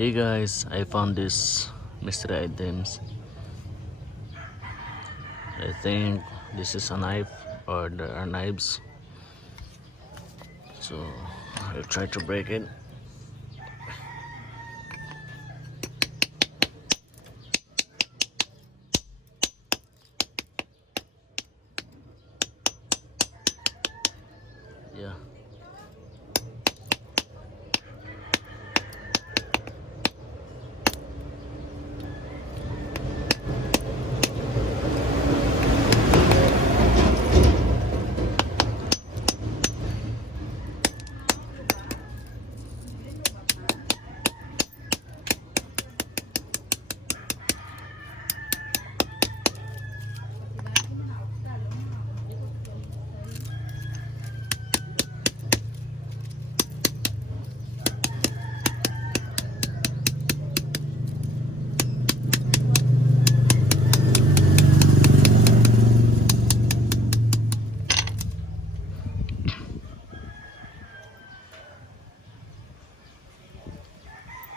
Hey guys, I found this mystery items. I think this is a knife or there are knives. So I'll try to break it. Yeah.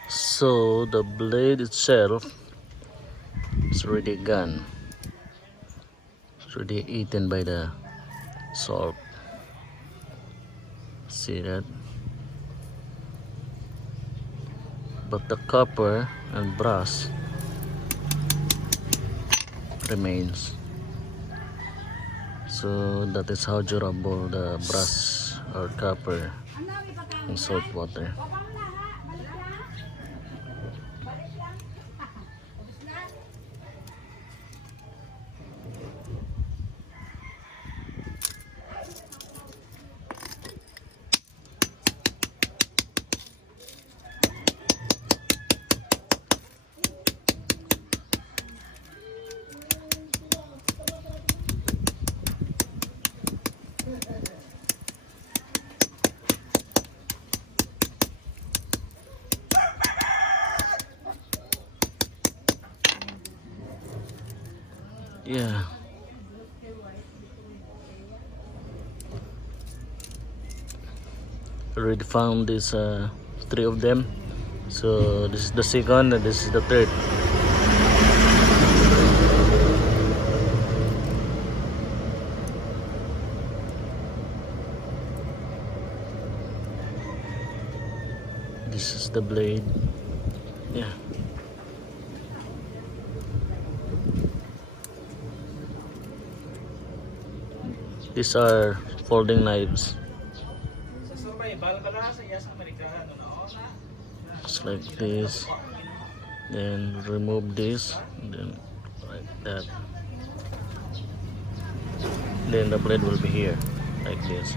So the blade itself is already gone. It's already eaten by the salt. See that? But the copper and brass remains. So that is how durable the brass or copper in salt water. Yeah. Already found this three of them. So this is the second and this is the third. This is the blade. Yeah. These are folding knives. Just like this. Then remove this. Then like that. Then the blade will be here. Like this.